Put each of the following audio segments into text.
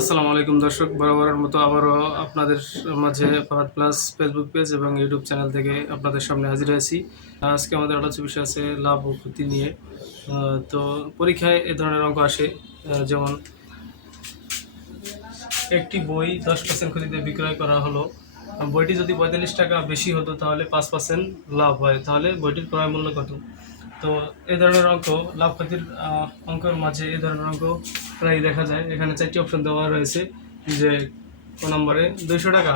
আসসালামু আলাইকুম দর্শক, বরাবরের মতো আবারও আপনাদের মাঝে ফাহাদ প্লাস ফেসবুক পেজ এবং ইউটিউব চ্যানেল থেকে আপনাদের সামনে হাজির হয়েছি। আজকে আমাদের আলোচ্য বিষয় আছে লাভ ও ক্ষতি নিয়ে। তো পরীক্ষায় এ ধরনের অঙ্ক আসে, যেমন একটি বই 10% ক্ষতিতে বিক্রয় করা হলো। বইটি যদি 45 টাকা বেশি হতো তাহলে 5% লাভ হয়, তাহলে বইটির ক্রয় মূল্য কত? তো এই ধরনের অঙ্ক, লাভ ক্ষতির অঙ্কের মাঝে এই ধরনের অঙ্ক প্রায় দেখা যায়। এখানে 4টি অপশন দেওয়া রয়েছে, যে ক নম্বরে 200 টাকা,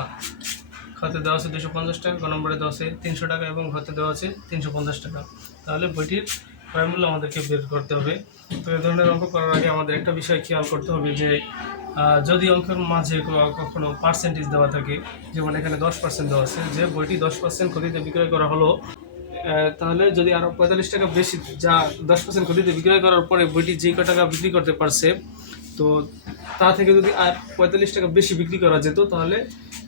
খাতে দেওয়া আছে 250 টাকা, ক নম্বরে দেওয়া আছে 300 টাকা এবং খাতে দেওয়া আছে 350 টাকা। তাহলে বইটির ক্রয় মূল্য আমাদেরকে বের করতে হবে। তো এই ধরনের অঙ্ক করার আগে আমাদের একটা বিষয় খেয়াল করতে হবে, যে যদি অঙ্কের মাঝে কখনো পার্সেন্টেজ দেওয়া থাকে, যেমন এখানে 10% দেওয়া আছে, যে বইটি 10% ক্ষতিতে বিক্রয় করা হলো, তাহলে যদি আরও 45 টাকা বেশি, যা 10% ক্ষতিতে বিক্রয় করার পরে বইটি যে টাকা বিক্রি করতে পারছে, তো তা থেকে যদি আর 45 টাকা বেশি বিক্রি করা যেত, তাহলে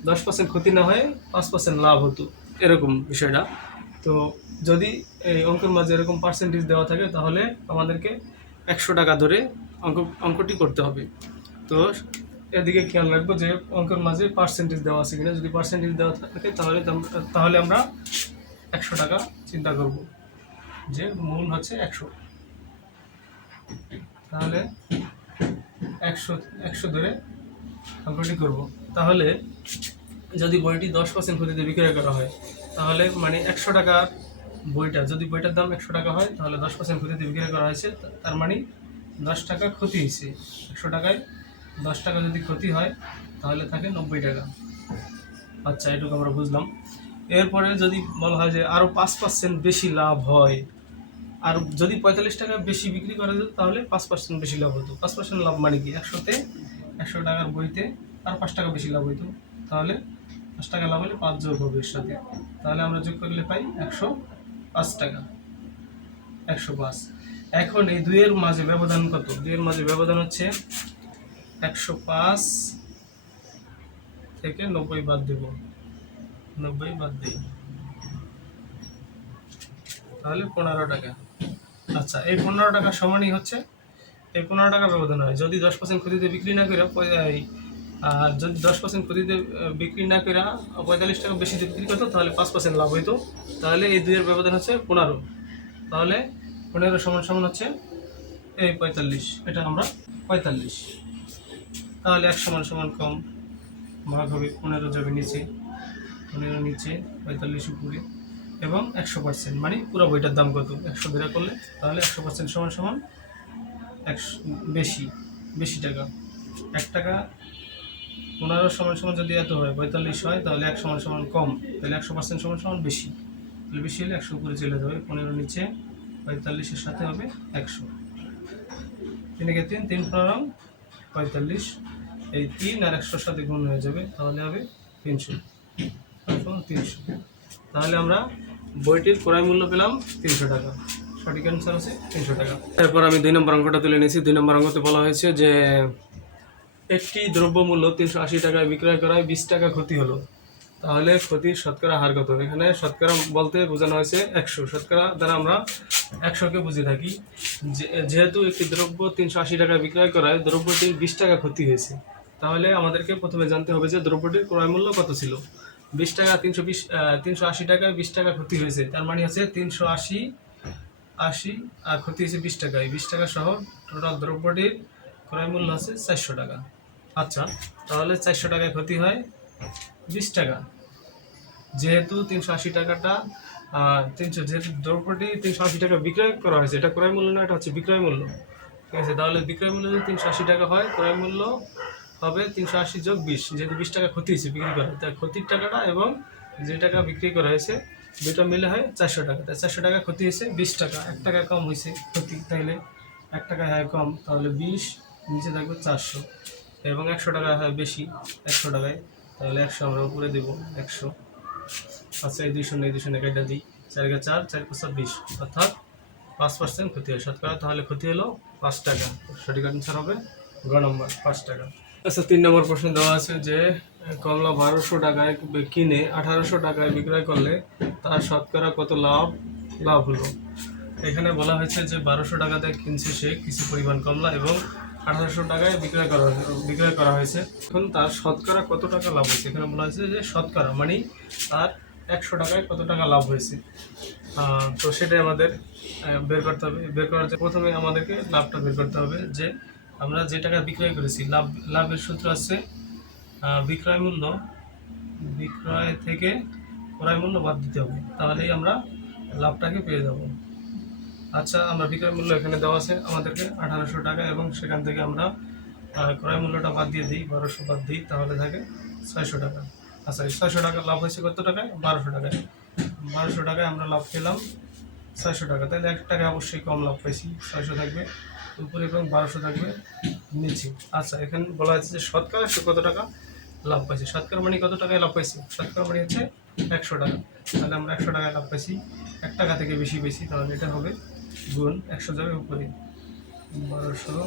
10% ক্ষতি না হয়ে 5% লাভ হতো, এরকম বিষয়টা। তো যদি এই অঙ্কের মাঝে এরকম পার্সেন্টেজ দেওয়া থাকে, তাহলে আমাদেরকে 100 টাকা ধরে অঙ্কটি করতে হবে। তো এদিকে খেয়াল রাখবো যে অঙ্কের মাঝে পার্সেন্টেজ দেওয়া আছে কিনা। যদি পার্সেন্টেজ দেওয়া থাকে তাহলে আমরা 100 টাকা চিন্তা করব, যে মূল হচ্ছে 100, তাহলে 100 ধরে অঙ্কটি করব। তাহলে যদি বইটি 10% ক্ষতিতে বিক্রয় করা হয়, তাহলে মানে 100 টাকার বইটা, যদি বইটার দাম 100 টাকা হয়, তাহলে 10% ক্ষতিতে বিক্রয় করা হয়েছে, তার মানে 10 টাকা ক্ষতি হয়েছে। 100 টাকায় 10 টাকা যদি ক্ষতি হয়, তাহলে থাকে 90 টাকা। আচ্ছা, এটুকু আমরা বুঝলাম। এরপরে যদি বলা হয় যে আরও 5% বেশি লাভ হয়, আর যদি 45 টাকা বেশি বিক্রি করা যেত, তাহলে 5% বেশি লাভ হতো। 5% লাভ মানে কি, 100 টাকার বইতে আর 5 টাকা বেশি লাভ হইতো, তাহলে 5 টাকা লাভ হলে 5 যোগ হবে এর সাথে, তাহলে আমরা যোগ করলে পাই 105 টাকা। 105। এখন এই দুইয়ের মাঝে ব্যবধান কত? দুইয়ের মাঝে ব্যবধান হচ্ছে 105 থেকে 90 বাদ দেব, 90 বাদ দিই, তাহলে 15 টাকা। আচ্ছা, এই 15 টাকা সমানই হচ্ছে, এই 15 টাকা ব্যবধান হয় যদি 10% ক্ষতিতে বিক্রি না করে, যদি 10% ক্ষতিতে বিক্রি না করে 45 টাকা বেশিতে বিক্রি করতো, তাহলে 5% লাভ হইতো। তাহলে এই দুইয়ের ব্যবধান হচ্ছে 15, তাহলে 15 সমান সমান হচ্ছে এই 45, এটা আমরা 45। তাহলে 1 সমান সমান কম, ভাগ হবে 15 যাবে নিচে, 15 নিচে, 45 উপরে, এবং 100% মানে পুরো বইটার দাম কত 100 ধরে করলে, তাহলে 100% সমান সমান 100 বেশি, বেশি টাকা। 1 টাকা 15 সমান সমান যদি এত হয়, 45 হয়, তাহলে 1 সমান সমান কম, তাহলে 100% সমান সমান বেশি, তাহলে বেশি হলে 100 উপরে চলে যাবে, 15 নিচে, 45-এর সাথে হবে 100, 3 3 3 15 45, এই 3 আর 100-র সাথে গুণ হয়ে যাবে, তাহলে হবে 300, 300। তাহলে আমরা বইটির ক্রয় মূল্য পেলাম 300 টাকা। সঠিক অ্যান্সার হচ্ছে 300 টাকা। এরপর আমি 2 নম্বর অঙ্কটা তুলে নিয়েছি। 2 নম্বর অঙ্কতে বলা হয়েছে যে একটি দ্রব্যমূল্য 380 টাকায় বিক্রয় করায় 20 টাকা ক্ষতি হলো, তাহলে ক্ষতির শতকরা হার কত? এখানে শতকরা বলতে বোঝানো হয়েছে 100, শতকরা দ্বারা আমরা 100কে বুঝে থাকি। যেহেতু একটি দ্রব্য 380 টাকায় বিক্রয় করায় দ্রব্যটির 20 টাকা ক্ষতি হয়েছে, তাহলে আমাদেরকে প্রথমে জানতে হবে যে দ্রব্যটির ক্রয় মূল্য কত ছিল। 20 টাকা, 380 টাকায় 20 টাকা ক্ষতি হয়েছে, তার মানে হচ্ছে 380 আর ক্ষতি হয়েছে 20 টাকায়, 20 টাকা সহ টোটাল দ্রব্যটির ক্রয় মূল্য আছে 400 টাকা। আচ্ছা, তাহলে 400 টাকায় ক্ষতি হয় 20 টাকা, যেহেতু 380 টাকাটা যেহেতু দ্রব্যটি 380 টাকা বিক্রয় করা হয়েছে, এটা ক্রয় মূল্য না, এটা হচ্ছে বিক্রয় মূল্য, ঠিক আছে। তাহলে বিক্রয় মূল্য যদি 380 টাকা হয়, ক্রয় মূল্য হবে 380 যোগ 20, যেহেতু 20 টাকা ক্ষতি হয়েছে বিক্রি করা, তাই ক্ষতির টাকাটা এবং যে টাকা বিক্রি করা হয়েছে দুটো মিলে হয় 400 টাকা। তাই 400 টাকা ক্ষতি হয়েছে 20 টাকা, 1 টাকা কম হয়েছে ক্ষতি, তাইলে 1 টাকা হয় কম, তাহলে 20 নিচে থাকবে 400, এবং 100 টাকা হয় বেশি 100 টাকায়, তাহলে 100 আমরা উপরে দেবো 100। আচ্ছা, এই 200 নেই, 200 কেটে দিই, 4 × 4 4 × 20, অর্থাৎ 5% ক্ষতি হয় শতকরা, তাহলে ক্ষতি হলো 5 টাকা। সঠিক অ্যান্সার হবে গ নম্বর, 5 টাকা। আচ্ছা, 3 নম্বর প্রশ্ন দেওয়া আছে যে কমলা 1200 টাকায় কিনে 1800 টাকায় বিক্রয় করলে তার শতকরা কত লাভ হলো। এখানে বলা হয়েছে যে 1200 টাকাতে কিনছে সে কিছু পরিমাণ কমলা, এবং 1800 টাকায় বিক্রয় করা হয়েছে। এখন তার শতকরা কত টাকা লাভ হয়েছে এখানে বলা হয়েছে যে শতকরা মানে তার 100 টাকায় কত টাকা লাভ হয়েছে। তো সেটাই আমাদের বের করতে হবে। বের করার জন্য প্রথমে আমাদেরকে লাভটা বের করতে হবে, যে আমরা যে টাকা বিক্রয় করেছি লাভের সূত্র আছে বিক্রয় থেকে ক্রয় মূল্য বাদ দিতে হবে, তাহলেই আমরা লাভটাকে পেয়ে যাব। আচ্ছা, আমরা বিক্রয় মূল্য এখানে দেওয়া আছে আমাদেরকে 1800 টাকা, এবং সেখান থেকে আমরা ক্রয় মূল্যটা বাদ দিয়ে দিই, 1200 বাদ দিই, তাহলে থাকে 600 টাকা। আচ্ছা, 600 টাকা লাভ হয়েছে কত টাকায়? 1200 টাকায়। 1200 টাকায় আমরা লাভ পেলাম 600 টাকা, তাহলে 1 টাকা অবশ্যই কম লাভ পাইছি। 600 থাকবে উপরে এবং 1200 থাকবে নিচে। আচ্ছা, এখানে বলা হয়েছে যে শতকরা সে কত টাকা লাভ পাইছে। শতকরা মানে কত টাকায় লাভ পাইছি? শতকরা মানে হচ্ছে 100 টাকা। তাহলে আমরা 100 টাকায় লাভ পাইছি, 1 টাকা থেকে বেশি পেয়েছি, তাহলে এটা হবে গুণ 100 যাবে উপরে, 1200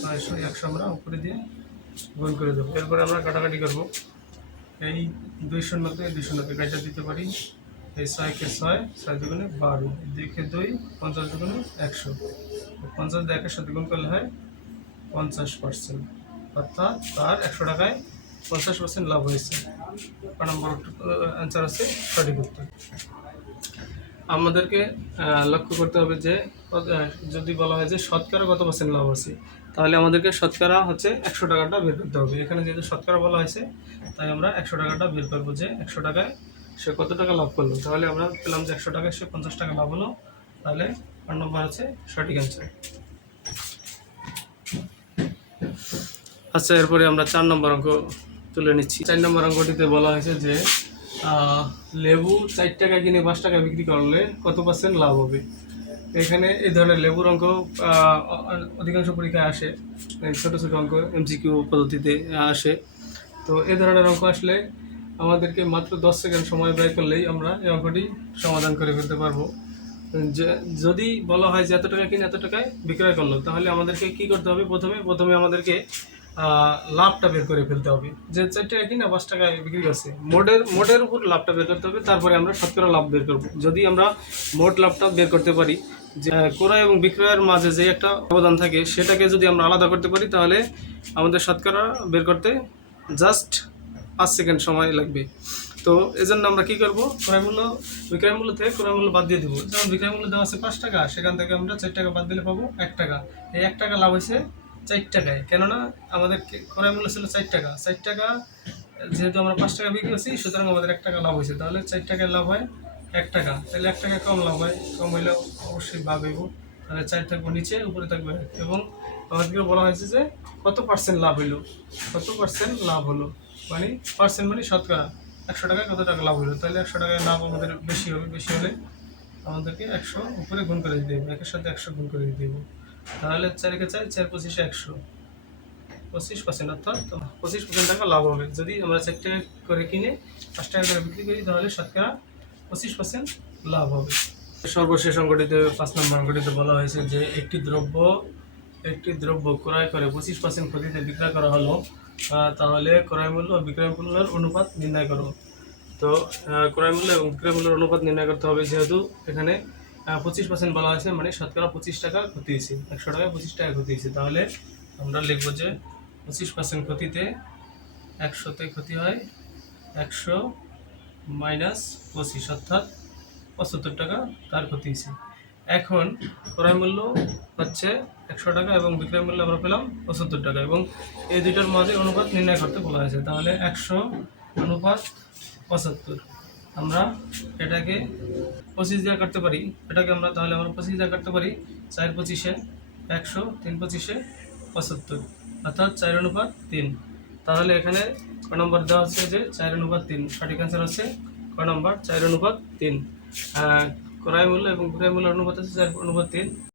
600 100 আমরা উপরে দিয়ে গুণ করে দেবো। এরপরে আমরা কাটাকাটি করবো। এই 290 290 কাটা দিতে পারি। এই 6 কে 6 6 দুগুণে 12, 2 কে 2 50 দুগুণে 100, 50 দিয়ে 100 দ্বিগুণ করলে হয় 50%, অর্থাৎ তার 100 টাকায় 50% লাভ হয়েছে। 5 নম্বর অ্যান্সার হচ্ছে সঠিক উত্তর। আমাদেরকে লক্ষ্য করতে হবে যে যদি বলা হয় যে শতকরা কত পার্সেন্ট লাভ আছে, তাহলে আমাদেরকে শতকরা হচ্ছে 100 টাকাটা বের করতে হবে। এখানে যেহেতু শতকরা বলা হয়েছে, তাই আমরা 100 টাকাটা বের করবো, যে 100 টাকায় সে কত টাকা লাভ করলো। তাহলে আমরা পেলাম যে 100 টাকায় সে 50 টাকা লাভ হলো, তাহলে 5 নম্বর হচ্ছে সঠিক অ্যান্সার। আচ্ছা, এরপরে আমরা 4 নম্বর অঙ্ক তুলে নিচ্ছি। 4 নম্বর অঙ্কটিতে বলা হয়েছে যে লেবু 4 টাকা কিনে 5 টাকা বিক্রি করলে কত পার্সেন্ট লাভ হবে। এখানে এই ধরনের লেবুর অঙ্ক অধিকাংশ পরীক্ষায় আসে, ছোটো ছোটো অঙ্ক এমসিকিউ পদ্ধতিতে আসে। তো এই ধরনের অঙ্ক আসলে আমাদেরকে মাত্র 10 সেকেন্ড সময় ব্যয় করলেই আমরা এই অঙ্কটি সমাধান করে ফেলতে পারবো। যে যদি বলা হয় যে এত টাকা কিনে এত টাকায় বিক্রয় করলো, তাহলে আমাদেরকে কি করতে হবে? প্রথমে আমাদেরকে লাভটা বের করে ফেলতে হবে, যে 4 টাকা কিনে 5 টাকায় বিক্রি করছে, মোটের উপর লাভটা বের করতে হবে। তারপরে আমরা শতকরা লাভ বের করব। যদি আমরা মোট লাভটা বের করতে পারি, যে ক্রয় এবং বিক্রয়ের মাঝে যে একটা অবদান থাকে, সেটাকে যদি আমরা আলাদা করতে পারি, তাহলে আমাদের শতকরা বের করতে জাস্ট 5 সেকেন্ড সময় লাগবে। তো এজন্য আমরা কি করব? বিক্রয় মূল্য থেকে ক্রয় মূল্য বাদ দিয়ে দেবো। যেমন বিক্রয় মূল্য দেওয়া আছে 5 টাকা, সেখান থেকে আমরা 4 টাকা বাদ দিলে পাবো 1 টাকা। এই 1 টাকা লাভ হয়েছে 4 টাকায়, কেননা আমাদের ক্রয় মূল্য ছিল 4 টাকা। 4 টাকা যেহেতু আমরা 5 টাকা বিক্রি করছি, সুতরাং আমাদের 1 টাকা লাভ হয়েছে। তাহলে 4 টাকায় লাভ হয় 1 টাকা, তাহলে 1 টাকা কম লাভ হয়। কম হইলেও অবশ্যই ভাগ হইব, তাহলে 4 থাকবো নিচে, উপরে থাকবে 1। এবং আমাদেরকে বলা হয়েছে যে কত পার্সেন্ট লাভ হইলো, কত পার্সেন্ট লাভ হলো, মানে পার্সেন্ট মানে শতকরা। 100 টাকায় কত টাকা লাভ হলো, তাহলে 100 টাকায় লাভ আমাদের বেশি হবে। বেশি হলে আমাদেরকে 100 উপরে গুণ করে দিতে হবে, 1-এর সাথে 100 গুণ করে দিতে হবে। তাহলে 4-কে 4, 4 25 100, 25%, অর্থাৎ 25% টাকা লাভ হবে। যদি আমরা 4 টাকা করে কিনে 5 টাকা করে বিক্রি করি, তাহলে শতকরা 25% লাভ হবে। সর্বশেষ অঙ্কটিতে 5 নম্বর অঙ্কটিতে বলা হয়েছে যে একটি দ্রব্য ক্রয় করে 25% ক্ষতিতে বিক্রয় করা হলো, তাহলে ক্রয় মূল্য ও বিক্রয় মূল্যের অনুপাত নির্ণয় করো। তো ক্রয় মূল্য এবং বিক্রয় মূল্যের অনুপাত নির্ণয় করতে হবে। যেহেতু এখানে 25% বলা হয়েছে, মানে শতকরা 25 টাকা ক্ষতি হয়েছে, 100 টাকায় 25 টাকা ক্ষতি হয়েছে। তাহলে আমরা লিখবো যে 25% ক্ষতিতে 100তে ক্ষতি হয় 100 মাইনাস 25, অর্থাৎ 75 টাকা তার ক্ষতি হয়েছে। এখন ক্রয় মূল্য হচ্ছে 100 টাকা এবং বিক্রয় মূল্য আমরা পেলাম 75 টাকা, এবং এই দুইটার মাঝে অনুপাত নির্ণয় করতে বলা হয়েছে। তাহলে 100 অনুপাত 75, আমরা এটাকে 25 দিয়ে কাটতে পারি। এটাকে আমরা 25 দিয়ে কাটতে পারি। 4 25-এ 100, 3 25-এ 75, অর্থাৎ 4 অনুপাত 3। তাহলে এখানে ক নম্বর দেওয়া হচ্ছে যে 4 অনুপাত 3, সঠিক অ্যান্সার হচ্ছে ক নম্বর 4 অনুপাত 3। ক্রয় মূল্য এবং বিক্রয় মূল্যের অনুপাত হচ্ছে 4 অনুপাত 3।